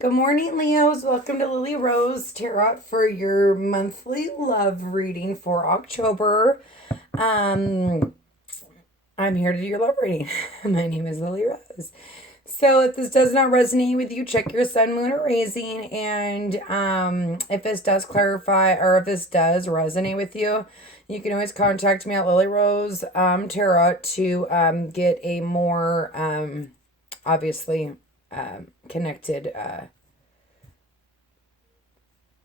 Good morning, Leos. Welcome to Lillyrosetarot for your monthly love reading for October. Um, I'm here to do your love reading. My name is Lily Rose. So if this does not resonate with you, check your sun, moon, or rising. And if this does clarify or if this does resonate with you, you can always contact me at Lily Rose Tarot to get a more obviously connected.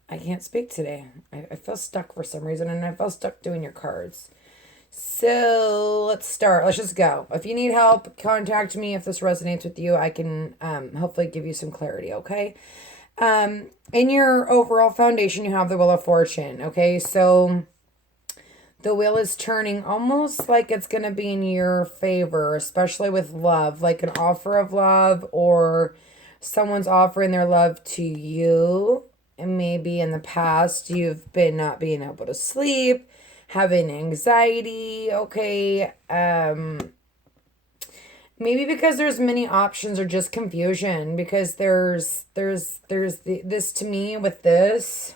I can't speak today. I feel stuck for some reason, and I feel stuck doing your cards. So let's start. Let's just go. If you need help, contact me. If this resonates with you, I can hopefully give you some clarity, okay? In your overall foundation, you have the Wheel of Fortune, okay? So the wheel is turning almost like it's going to be in your favor, especially with love, like an offer of love or someone's offering their love to you. And maybe in the past, you've been not being able to sleep, having anxiety, okay? Maybe because there's many options or just confusion because this to me with this.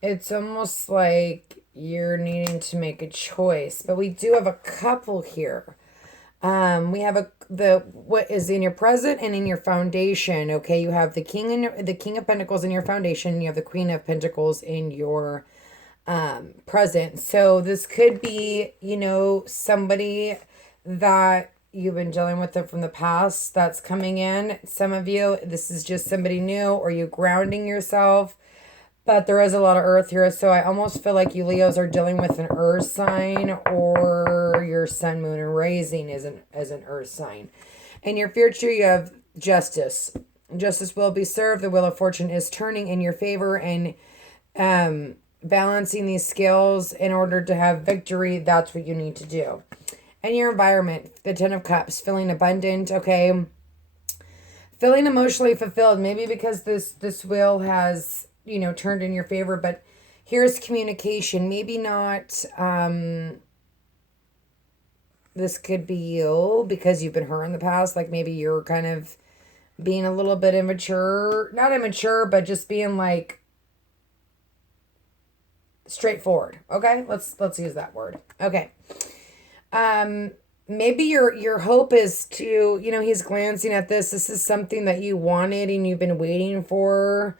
It's almost like you're needing to make a choice, but we do have a couple here. We have what is in your present and in your foundation. Okay, you have the King of Pentacles in your foundation. And you have the Queen of Pentacles in your present. So this could be, somebody that you've been dealing with it from the past that's coming in. Some of you, this is just somebody new, or you grounding yourself. But there is a lot of earth here, so I almost feel like you Leos are dealing with an earth sign, or your sun, moon, and rising is an earth sign. In your future, you have justice. Justice will be served. The Wheel of Fortune is turning in your favor, and balancing these scales in order to have victory. That's what you need to do. And your environment, the Ten of Cups, feeling abundant, okay? Feeling emotionally fulfilled, maybe because this wheel has turned in your favor, but here's communication. Maybe not, this could be you because you've been hurt in the past. Like maybe you're kind of being a little bit immature, not immature, but just being like straightforward. Okay. Let's use that word. Okay. Maybe your hope is to, he's glancing at this. This is something that you wanted and you've been waiting for.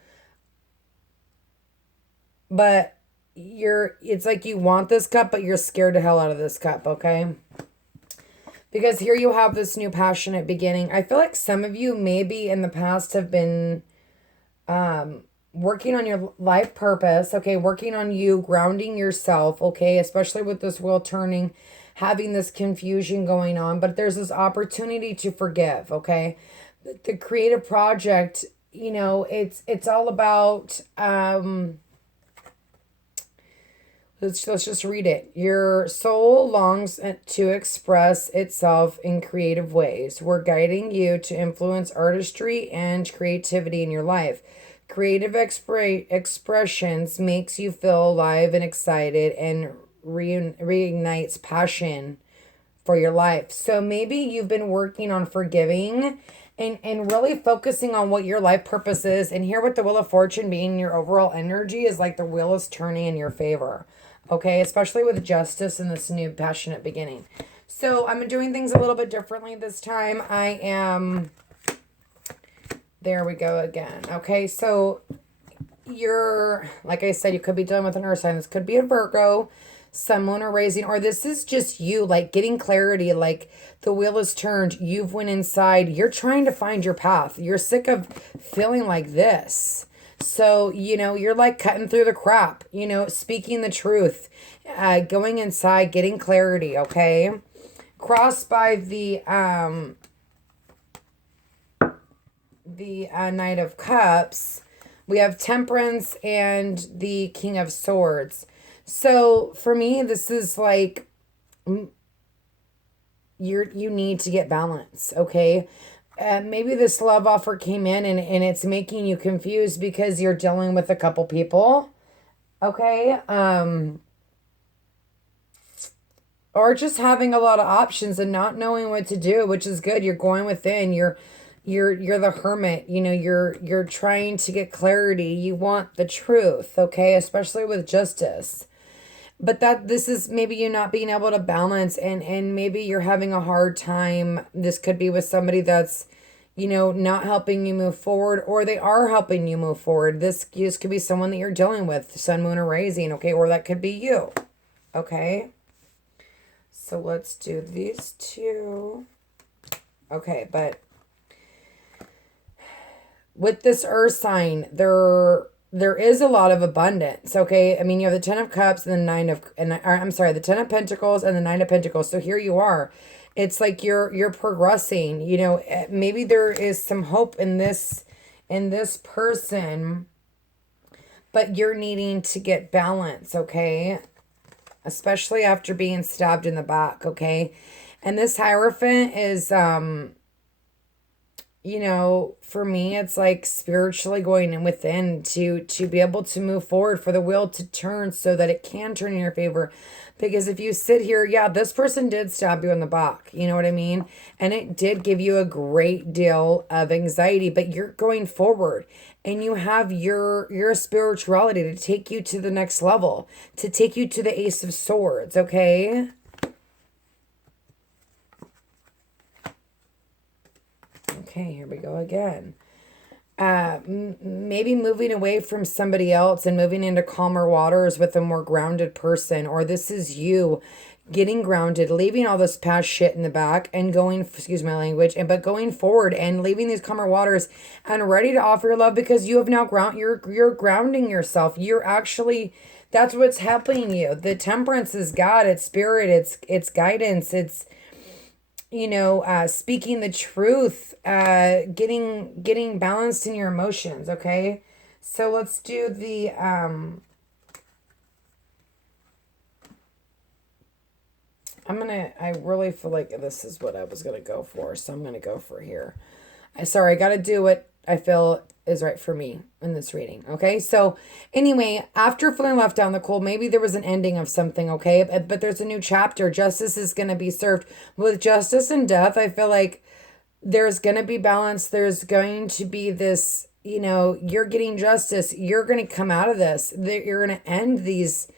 But it's like you want this cup, but you're scared to hell out of this cup, okay? Because here you have this new passionate beginning. I feel like some of you maybe in the past have been working on your life purpose, okay? Working on you, grounding yourself, okay? Especially with this wheel turning, having this confusion going on. But there's this opportunity to forgive, okay? The creative project, it's all about... Let's just read it. Your soul longs to express itself in creative ways. We're guiding you to influence artistry and creativity in your life. Creative expressions makes you feel alive and excited and reignites passion for your life. So maybe you've been working on forgiving and really focusing on what your life purpose is. And here with the Wheel of Fortune being your overall energy is like the wheel is turning in your favor. Okay, especially with justice and this new passionate beginning. So I'm doing things a little bit differently this time. There we go again. Okay, so like I said, you could be dealing with an earth sign. This could be a Virgo, sun, moon, or rising, or this is just you, like getting clarity, like the wheel is turned. You've went inside. You're trying to find your path. You're sick of feeling like this. So, you're like cutting through the crap, speaking the truth, going inside, getting clarity, okay? Crossed by the Knight of Cups, we have Temperance and the King of Swords. So, for me, this is like you need to get balance, okay? Maybe this love offer came in and it's making you confused because you're dealing with a couple people. Okay. or just having a lot of options and not knowing what to do, which is good. You're going within. You're the hermit. You know, you're trying to get clarity. You want the truth, okay? Especially with justice. But that this is maybe you not being able to balance, and maybe you're having a hard time. This could be with somebody that's, you know, not helping you move forward, or they are helping you move forward. This could be someone that you're dealing with, sun, moon, or rising, okay? Or that could be you, okay? So let's do these two. Okay, but with this earth sign, there is a lot of abundance, okay? I mean, you have the 10 of cups and the 9 of, I'm sorry, the 10 of pentacles and the 9 of pentacles. So here you are. It's like you're progressing, you know. Maybe there is some hope in this person, but you're needing to get balance, okay? Especially after being stabbed in the back, okay? And this Hierophant is, you know, for me, it's like spiritually going in within to be able to move forward, for the wheel to turn so that it can turn in your favor. Because if you sit here, yeah, this person did stab you in the back, you know what I mean? And it did give you a great deal of anxiety, but you're going forward and you have your spirituality to take you to the next level, to take you to the Ace of Swords, okay? Okay, here we go again. Maybe moving away from somebody else and moving into calmer waters with a more grounded person, or this is you getting grounded, leaving all this past shit in the back and going, excuse my language, but going forward and leaving these calmer waters and ready to offer your love, because you have now you're grounding yourself. You're actually, that's what's helping you. The Temperance is God, it's spirit, it's guidance, it's, you know, speaking the truth, getting balanced in your emotions, okay? So let's do the, I really feel like this is what I was going to go for, so I'm going to go for here. I got to do what I feel is right for me in this reading, okay? So anyway, after feeling left out in the cold, maybe there was an ending of something, okay? But there's a new chapter. Justice is going to be served. With justice and death, I feel like there's going to be balance. There's going to be this, you know, you're getting justice. You're going to come out of this. You're going to end this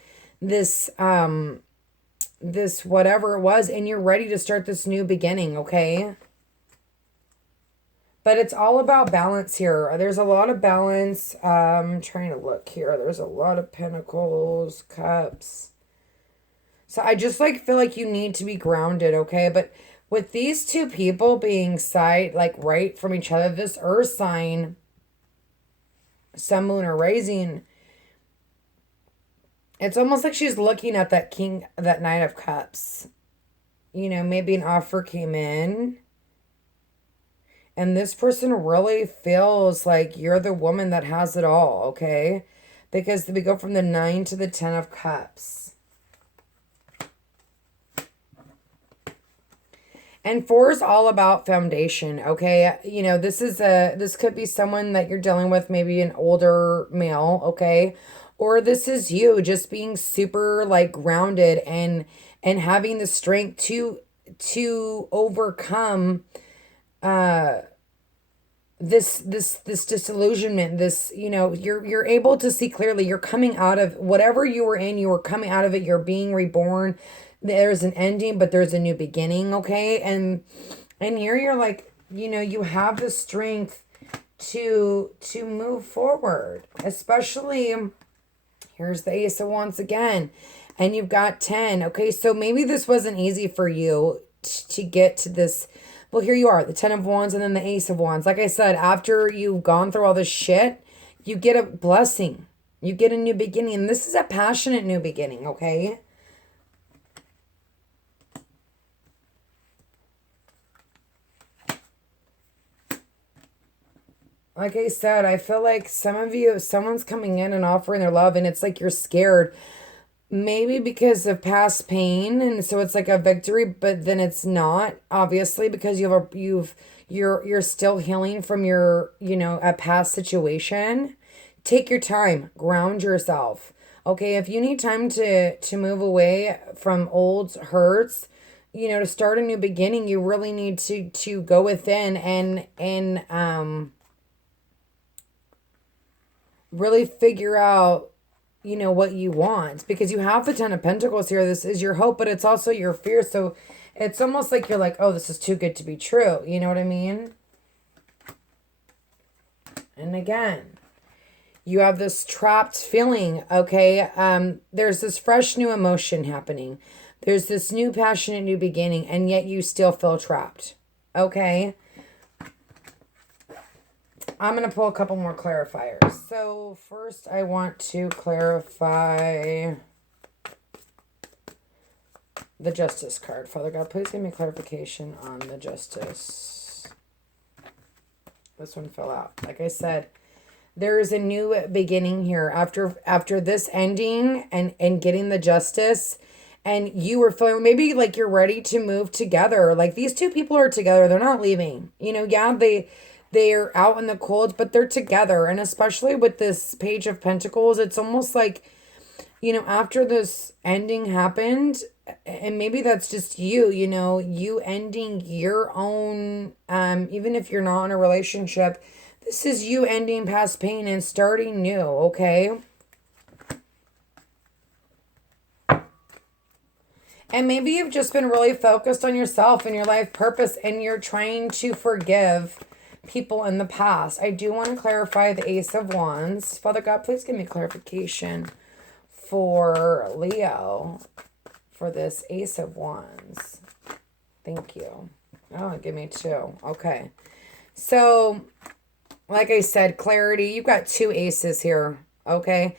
whatever it was, and you're ready to start this new beginning, okay? But it's all about balance here. There's a lot of balance. I'm trying to look here. There's a lot of pentacles, cups. So I just feel like you need to be grounded, okay? But with these two people being right from each other, this earth sign, sun, moon, or rising, it's almost like she's looking at that Knight of Cups. You know, maybe an offer came in, and this person really feels like you're the woman that has it all, okay? Because we go from the 9 to the 10 of Cups. And 4 is all about foundation, okay? You know, this could be someone that you're dealing with, maybe an older male, okay? Or this is you just being super grounded and having the strength to overcome this disillusionment, this, you know, you're able to see clearly. You're coming out of whatever you were in, you were coming out of it, you're being reborn. There's an ending, but there's a new beginning, okay? And here you're you know, you have the strength to move forward. Especially, here's the Ace of Wands again, and you've got 10. Okay, so maybe this wasn't easy for you to get to this. Well, here you are, the 10 of Wands and then the Ace of Wands. Like I said, after you've gone through all this shit, you get a blessing. You get a new beginning. And this is a passionate new beginning, okay? Like I said, I feel like some of you, someone's coming in and offering their love, and it's like you're scared. Maybe because of past pain, and so it's like a victory, but then it's not, obviously, because you're still healing from your, you know, a past situation. Take your time, ground yourself. Okay, if you need time to move away from old hurts, to start a new beginning, you really need to go within and really figure out what you want, because you have the 10 of Pentacles here. This is your hope, but it's also your fear. So it's almost like you're like, oh, this is too good to be true. You know what I mean? And again, you have this trapped feeling, okay? There's this fresh new emotion happening. There's this new passionate new beginning, and yet you still feel trapped, okay? I'm going to pull a couple more clarifiers. So first I want to clarify the Justice card. Father God, please give me clarification on the Justice. This one fell out. Like I said, there is a new beginning here after this ending and getting the Justice, and you were feeling maybe like you're ready to move together. Like these two people are together. They're not leaving. Yeah, they're out in the cold, but they're together. And especially with this Page of Pentacles, it's almost like, after this ending happened, and maybe that's just you ending your own, even if you're not in a relationship, this is you ending past pain and starting new, okay? And maybe you've just been really focused on yourself and your life purpose, and you're trying to forgive people in the past. I do want to clarify the Ace of Wands. Father God, please give me clarification for Leo for this Ace of Wands. Thank you. Oh, give me 2. Okay. So, like I said, clarity. You've got 2 aces here. Okay.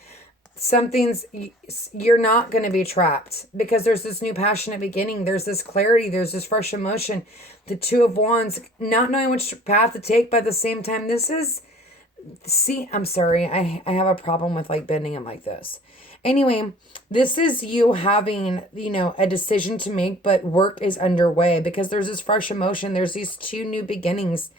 You're not going to be trapped because there's this new passionate beginning. There's this clarity. There's this fresh emotion. The 2 of Wands, not knowing which path to take, but at the same time, I'm sorry. I have a problem with like bending them like this. Anyway, this is you having, a decision to make, but work is underway because there's this fresh emotion. There's these 2 new beginnings.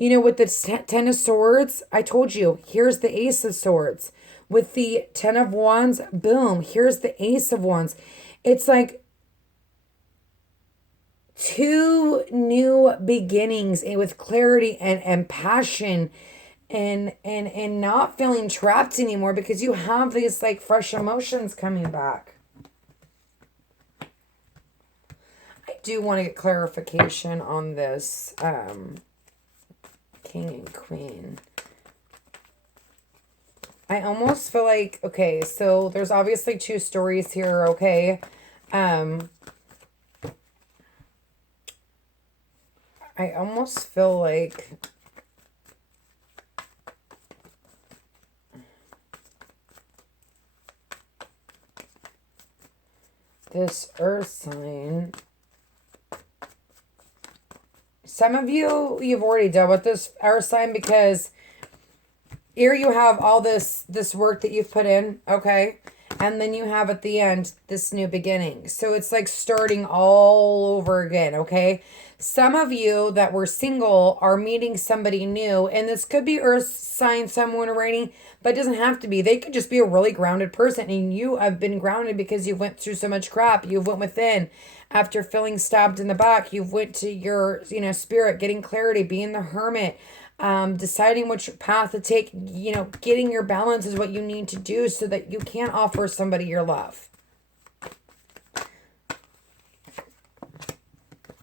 With the 10 of Swords, I told you, here's the Ace of Swords. With the 10 of Wands, boom, here's the Ace of Wands. It's like 2 new beginnings with clarity and passion and not feeling trapped anymore because you have these like fresh emotions coming back. I do want to get clarification on this King and Queen. I almost feel like, okay, so there's obviously 2 stories here, okay? I almost feel like this earth sign, some of you've already dealt with this earth sign because here you have all this work that you've put in, okay? And then you have at the end this new beginning. So it's like starting all over again, okay? Some of you that were single are meeting somebody new, and this could be earth sign, someone writing, but it doesn't have to be. They could just be a really grounded person, and you have been grounded because you went through so much crap. You went within. After feeling stabbed in the back, you went to your, spirit, getting clarity, being the hermit, deciding which path to take, getting your balance is what you need to do so that you can offer somebody your love.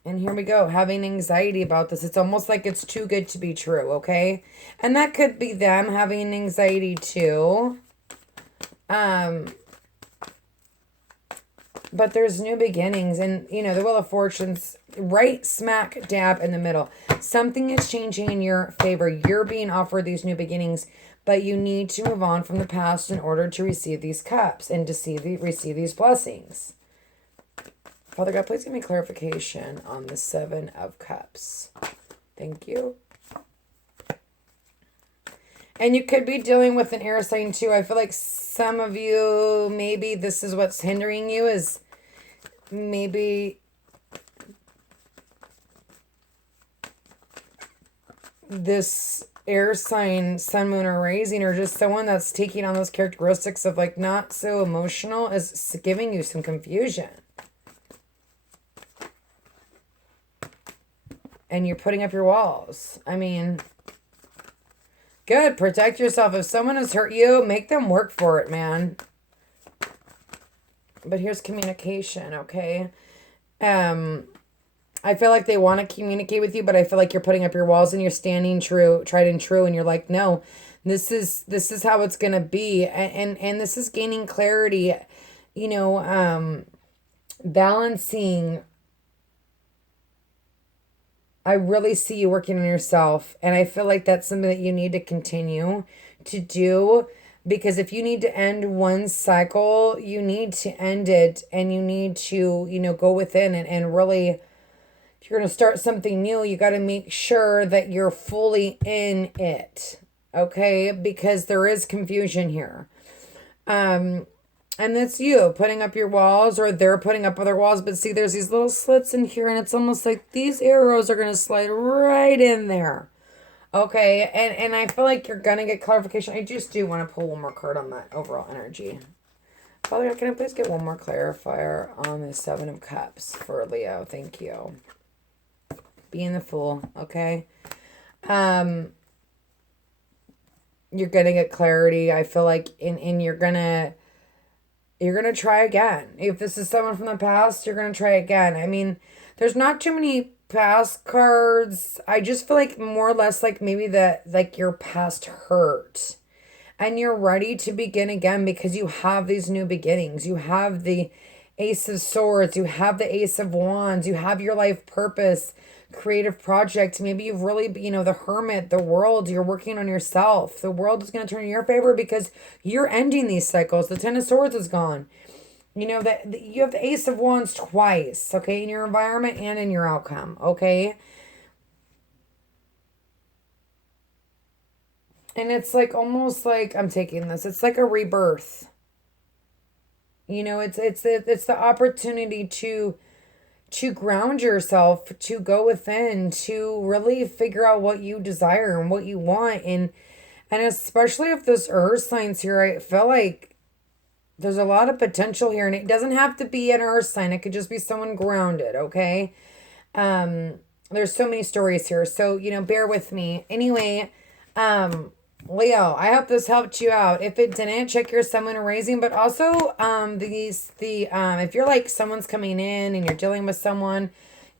And here we go, having anxiety about this. It's almost like it's too good to be true, okay? And that could be them having anxiety too. But there's new beginnings, and the Wheel of Fortune's right smack dab in the middle. Something is changing in your favor. You're being offered these new beginnings, but you need to move on from the past in order to receive these cups and to receive these blessings. Father God, please give me clarification on the 7 of Cups. Thank you. And you could be dealing with an air sign too. I feel like some of you, maybe this is what's hindering you, is maybe this air sign, sun, moon, or rising, or just someone that's taking on those characteristics of like not so emotional is giving you some confusion. And you're putting up your walls. I mean, good. Protect yourself. If someone has hurt you, make them work for it, man. But here's communication, okay? I feel like they want to communicate with you, but I feel like you're putting up your walls and you're standing true, tried and true, and you're like, no, this is how it's gonna be, and this is gaining clarity, you know, balancing. I really see you working on yourself, and I feel like that's something that you need to continue to do, because if you need to end one cycle, you need to end it, and you need to, you know, go within and really, if you're going to start something new, you got to make sure that you're fully in it, okay? Because there is confusion here. And that's you putting up your walls, or they're putting up other walls. But see, there's these little slits in here, and it's almost like these arrows are going to slide right in there. Okay, and I feel like you're going to get clarification. I just do want to pull one more card on that overall energy. Father God, can I please get one more clarifier on the Seven of Cups for Leo? Thank you. Being the Fool, okay? You're going to get clarity. I feel like you're going to try again. If this is someone from the past, you're going to try again. I mean, there's not too many past cards. I just feel like more or less like maybe like your past hurt. And you're ready to begin again because you have these new beginnings. You have the Ace of Swords. You have the Ace of Wands. You have your life purpose, creative project. Maybe you've really, you know, the Hermit, the world, you're working on yourself. The world is going to turn in your favor because you're ending these cycles. The Ten of Swords is gone. You know, that you have the Ace of Wands twice, okay, in your environment and in your outcome, okay? And it's like almost like I'm taking this. It's like a rebirth. You know, it's the opportunity to ground yourself, to go within, to really figure out what you desire and what you want. And especially if this earth signs here, I feel like there's a lot of potential here. And it doesn't have to be an earth sign. It could just be someone grounded, okay? There's so many stories here. So, you know, bear with me. Anyway, Leo, I hope this helped you out. If it didn't, check your sun, moon, and rising. But also, if you're like someone's coming in and you're dealing with someone,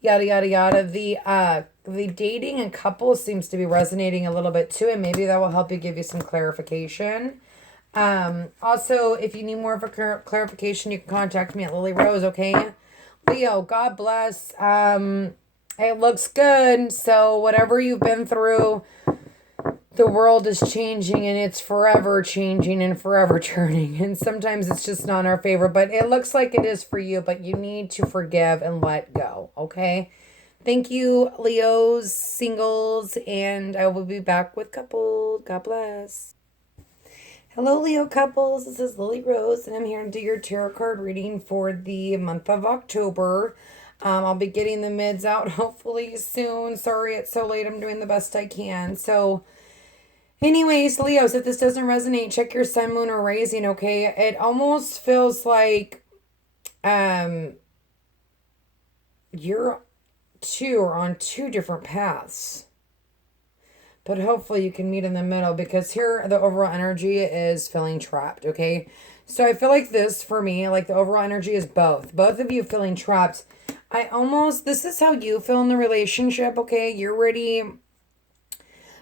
yada yada yada, the dating and couple seems to be resonating a little bit too, and maybe that will help you give you some clarification. Also, if you need more of a clarification, you can contact me at Lily Rose. Okay, Leo, God bless. It looks good. So whatever you've been through, the world is changing, and it's forever changing and forever turning. And sometimes it's just not in our favor, but it looks like it is for you. But you need to forgive and let go. Okay. Thank you, Leos, singles, and I will be back with couples. God bless. Hello, Leo couples. This is Lily Rose, and I'm here to do your tarot card reading for the month of October. I'll be getting the mids out hopefully soon. Sorry it's so late. I'm doing the best I can. So anyways, Leos, if this doesn't resonate, check your sun, moon, or rising, okay? It almost feels like you're on two different paths. But hopefully you can meet in the middle, because here the overall energy is feeling trapped, okay? So I feel like this, for me, like the overall energy is both. Both of you feeling trapped. This is how you feel in the relationship, okay? You're ready.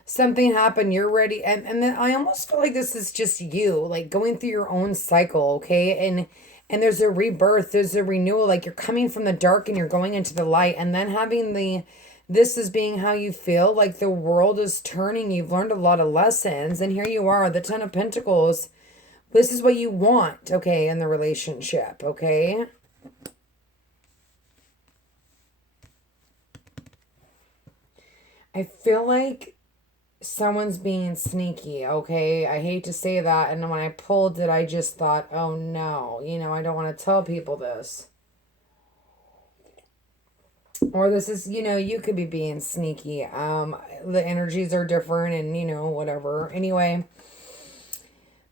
Something happened, you're ready. And then I almost feel like this is just you, like going through your own cycle, okay? And there's a rebirth, there's a renewal, like you're coming from the dark and you're going into the light, and then having this is being how you feel, like the world is turning, you've learned a lot of lessons, and here you are, the Ten of Pentacles. This is what you want, okay, in the relationship, okay? I feel like someone's being sneaky, okay? I hate to say that, and when I pulled it, I just thought, oh no, I don't want to tell people this. Or this is, you could be being sneaky. The energies are different and, whatever. Anyway,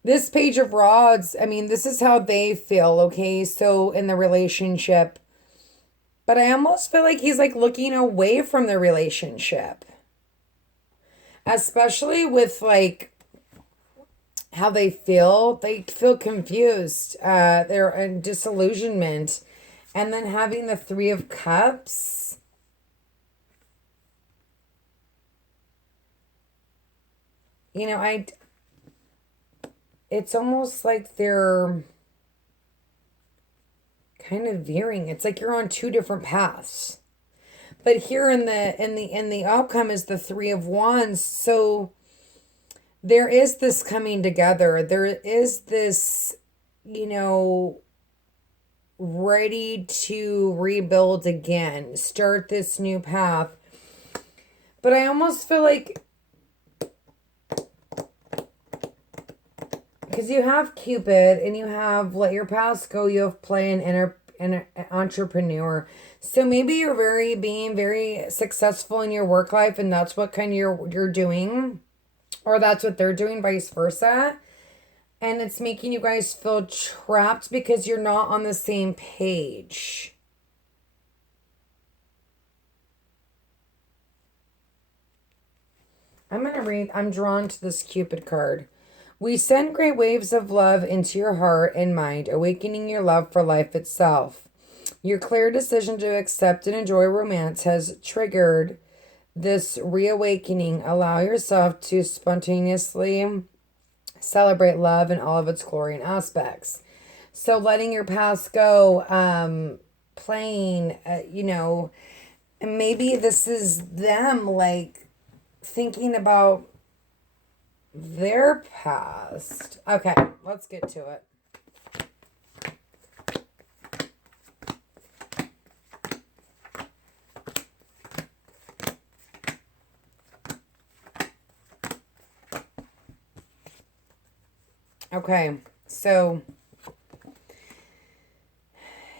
this Page of Rods, I mean, this is how they feel, okay? So in the relationship, but I almost feel like he's like looking away from the relationship, especially with like how they feel. They feel confused. They're in disillusionment. And then having the Three of Cups. It's almost like they're kind of veering. It's like you're on two different paths. But here in the outcome is the Three of Wands. So there is this coming together. There is this, ready to rebuild again, start this new path. But I almost feel like, because you have Cupid and you have let your past go, you have play and an entrepreneur. So maybe you're being very successful in your work life, and that's what kind of you're doing, or that's what they're doing, vice versa. And it's making you guys feel trapped because you're not on the same page. I'm drawn to this Cupid card. We send great waves of love into your heart and mind, awakening your love for life itself. Your clear decision to accept and enjoy romance has triggered this reawakening. Allow yourself to spontaneously celebrate love in all of its glory and aspects. So letting your past go, playing, and maybe this is them like thinking about their past. Okay, let's get to it. Okay, so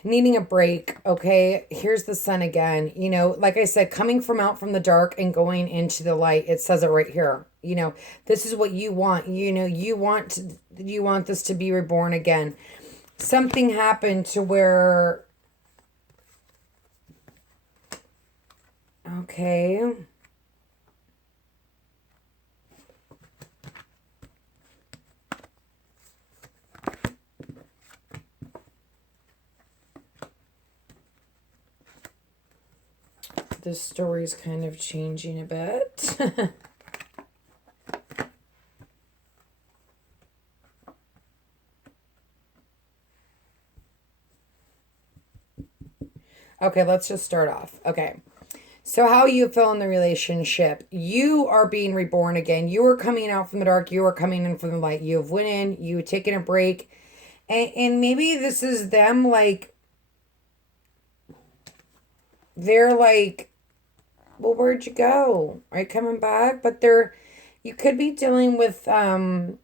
needing a break. Okay, here's the Sun again. Like I said, coming out from the dark and going into the light. It says it right here. This is what you want. You want this to be reborn again. Something happened to where, okay, the story's kind of changing a bit. Okay, let's just start off. Okay. So how you feel in the relationship? You are being reborn again. You are coming out from the dark. You are coming in from the light. You have went in. You taken a break. And maybe this is them like, they're like, well, where'd you go? Are you coming back? But you could be dealing with, oh,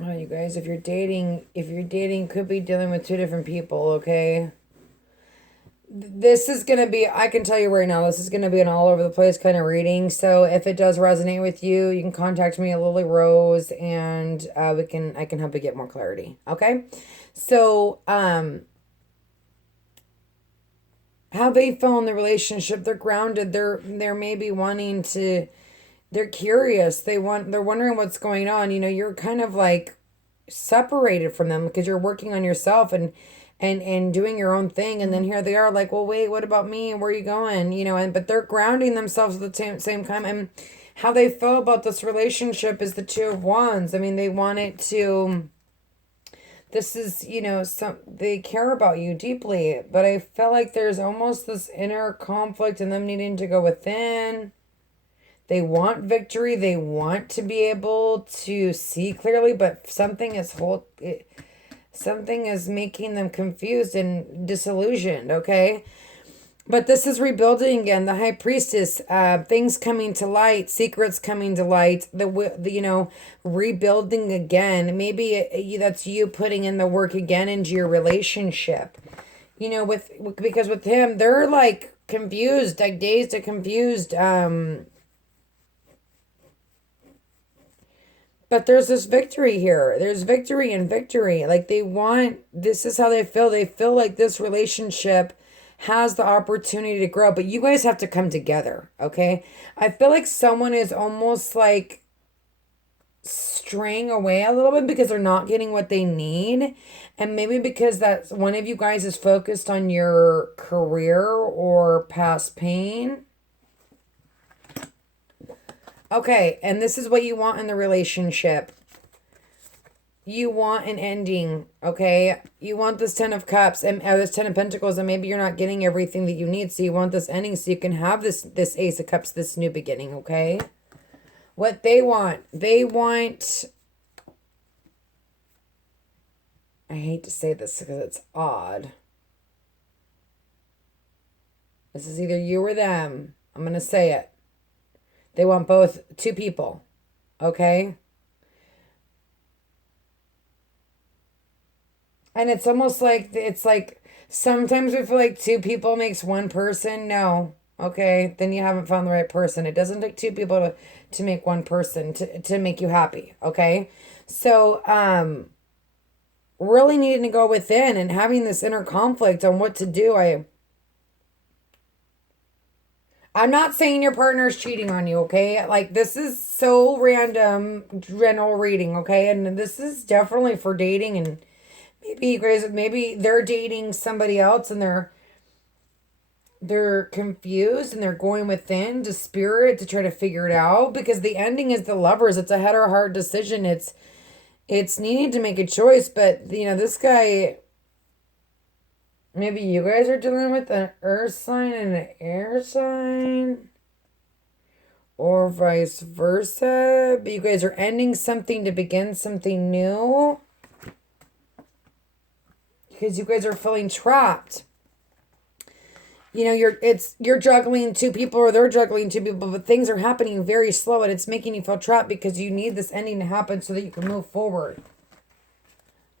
you guys, if you're dating, could be dealing with two different people, okay? This is going to be, I can tell you right now, this is going to be an all over the place kind of reading. So if it does resonate with you, you can contact me at Lily Rose, and I can help you get more clarity. Okay. So, how they feel in the relationship, they're grounded. They're maybe wanting to, they're curious. They're wondering what's going on. You're kind of like separated from them because you're working on yourself and doing your own thing. And then here they are like, well, wait, what about me? Where are you going? But they're grounding themselves at the same time. And how they feel about this relationship is the Two of Wands. I mean, they want it to, this is, they care about you deeply, but I feel like there's almost this inner conflict in them needing to go within. They want victory. They want to be able to see clearly, but something is making them confused and disillusioned, okay? But this is rebuilding again. The High Priestess, things coming to light, secrets coming to light. The rebuilding again. Maybe that's you putting in the work again into your relationship. Because with him, they're like confused, like dazed and confused. But there's this victory here. There's victory and victory. Like this is how they feel. They feel like this relationship has the opportunity to grow, but you guys have to come together, okay? I feel like someone is almost like straying away a little bit because they're not getting what they need. And maybe because that's one of you guys is focused on your career or past pain. Okay, and this is what you want in the relationship. You want an ending, okay? You want this 10 of Cups and this 10 of Pentacles, and maybe you're not getting everything that you need, so you want this ending so you can have this Ace of Cups, this new beginning, okay? What they want, I hate to say this because it's odd. This is either you or them. I'm going to say it. They want two people, okay? And it's almost like, sometimes we feel like two people makes one person. No. Okay. Then you haven't found the right person. It doesn't take two people to make one person to make you happy. Okay. So, really needing to go within and having this inner conflict on what to do. I'm not saying your partner is cheating on you, okay? Like, this is so random, general reading, okay? And this is definitely for dating, and maybe they're dating somebody else and they're confused and they're going within to spirit to try to figure it out, because the ending is the Lovers. It's a head or heart decision. It's needing to make a choice, but this guy, maybe you guys are dealing with an earth sign and an air sign, or vice versa, but you guys are ending something to begin something new. Because you guys are feeling trapped. You're juggling two people, or they're juggling two people, but things are happening very slow, and it's making you feel trapped because you need this ending to happen so that you can move forward.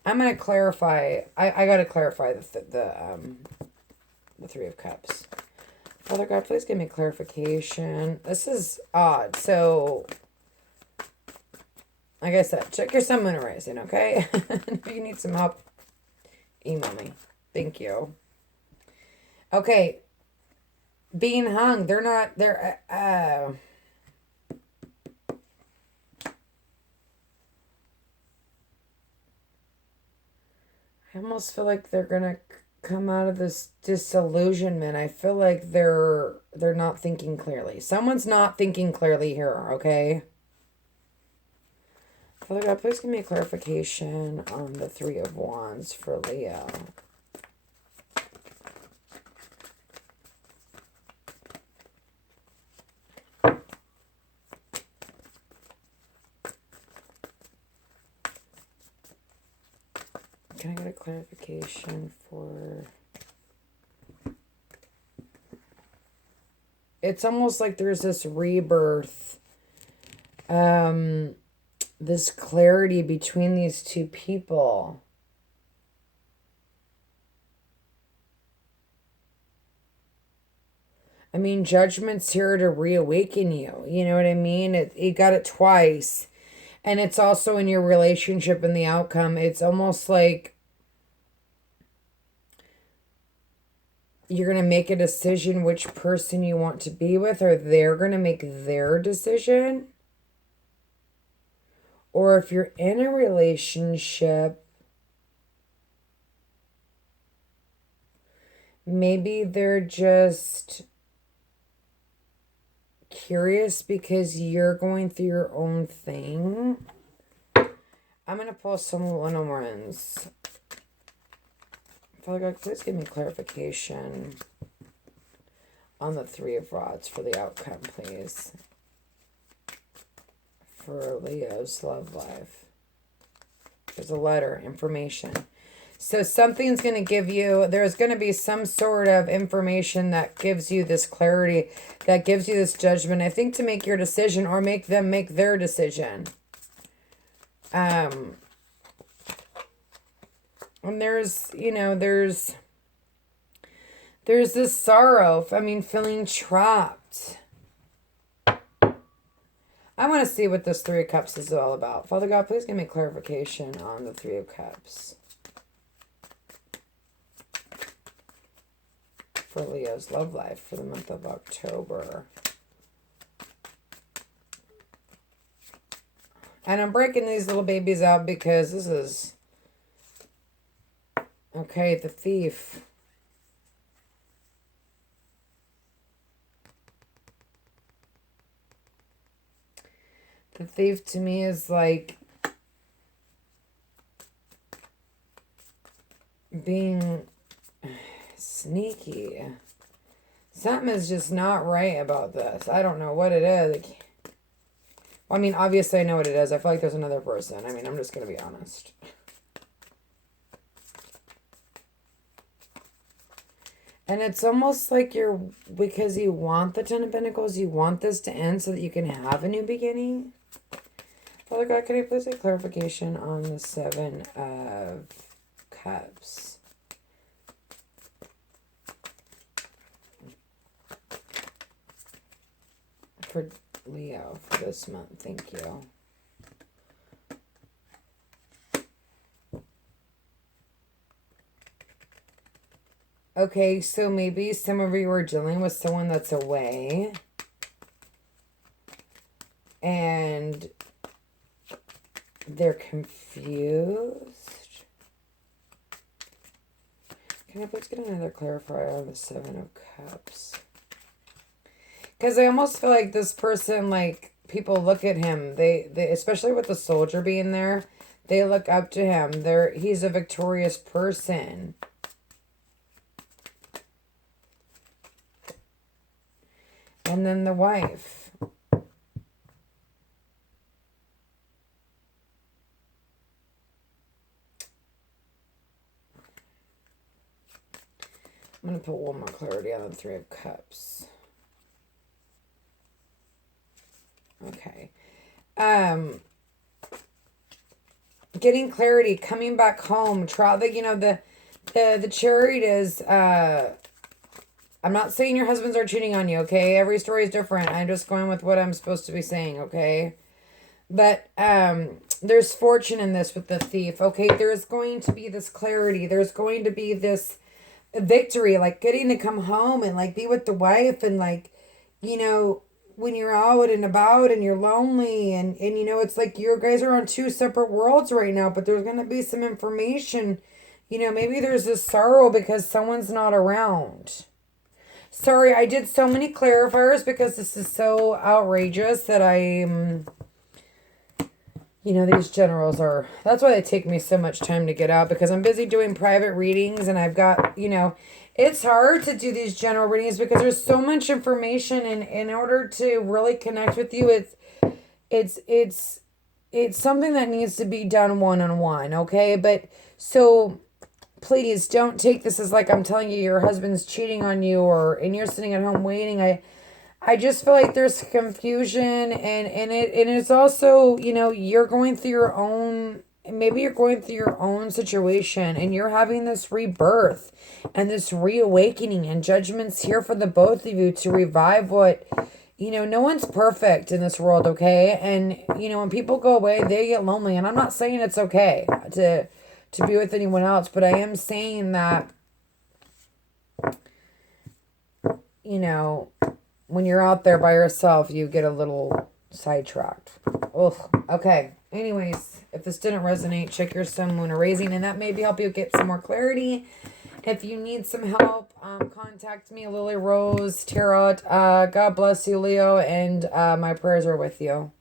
I'm gonna clarify. I gotta clarify the Three of Cups. Father God, please give me clarification. This is odd. So, like I said, check your sun, moon, and rising, okay? If you need some help, email me. Thank you. Okay. Being hung. I almost feel like they're going to come out of this disillusionment. I feel like they're not thinking clearly. Someone's not thinking clearly here, okay? Father God, please give me a clarification on the Three of Wands for Leo. Can I get a clarification for... It's almost like there's this rebirth. This clarity between these two people. I mean, Judgment's here to reawaken you. You know what I mean? You got it twice. And it's also in your relationship and the outcome. It's almost like you're going to make a decision which person you want to be with, or they're going to make their decision. Or if you're in a relationship, maybe they're just curious because you're going through your own thing. I'm going to pull some one-on-ones. Father God, please give me clarification on the Three of Rods for the outcome, please. For Leo's love life. There's a letter, information. So something's going to give you, there's going to be some sort of information that gives you this clarity, that gives you this judgment, I think, to make your decision or make them make their decision. And there's, there's this sorrow, feeling trapped. I want to see what this Three of Cups is all about. Father God, please give me clarification on the Three of Cups for Leo's love life for the month of October. And I'm breaking these little babies out because this is... Okay, the Thief. The Thief to me is like being sneaky. Something is just not right about this. I don't know what it is. Obviously I know what it is. I feel like there's another person. I'm just going to be honest. And it's almost like because you want the Ten of Pentacles, you want this to end so that you can have a new beginning. Father God, can I please get clarification on the Seven of Cups? For Leo for this month. Thank you. Okay, so maybe some of you are dealing with someone that's away. And they're confused. Can I please get another clarifier on the Seven of Cups? Because I almost feel like this person, like, people look at him. They especially with the Soldier being there, they look up to him. He's a victorious person. And then the Wife. I'm going to put one more clarity on the Three of Cups. Okay. Getting clarity, coming back home, traveling, the Chariot is, I'm not saying your husbands are cheating on you, okay? Every story is different. I'm just going with what I'm supposed to be saying, okay? But there's fortune in this with the Thief, okay? There's going to be this clarity. There's going to be this victory, like getting to come home and like be with the wife and like, when you're out and about and you're lonely and it's like you guys are on two separate worlds right now, but there's going to be some information, maybe there's this sorrow because someone's not around. Sorry, I did so many clarifiers because this is so outrageous that these generals are, that's why they take me so much time to get out, because I'm busy doing private readings and I've got, it's hard to do these general readings because there's so much information, and in order to really connect with you, it's something that needs to be done one-on-one, okay? But so please don't take this as like I'm telling you your husband's cheating on you and you're sitting at home waiting. I just feel like there's confusion and it's also, you're going through your own, maybe you're going through your own situation and you're having this rebirth and this reawakening, and judgment's here for the both of you to revive what, no one's perfect in this world, okay? And, when people go away, they get lonely, and I'm not saying it's okay to be with anyone else, but I am saying that, when you're out there by yourself, you get a little sidetracked. Ugh. Okay. Anyways, if this didn't resonate, check your sun, moon, or raising, and that maybe help you get some more clarity. If you need some help, contact me, Lillyrosetarot. God bless you, Leo, and my prayers are with you.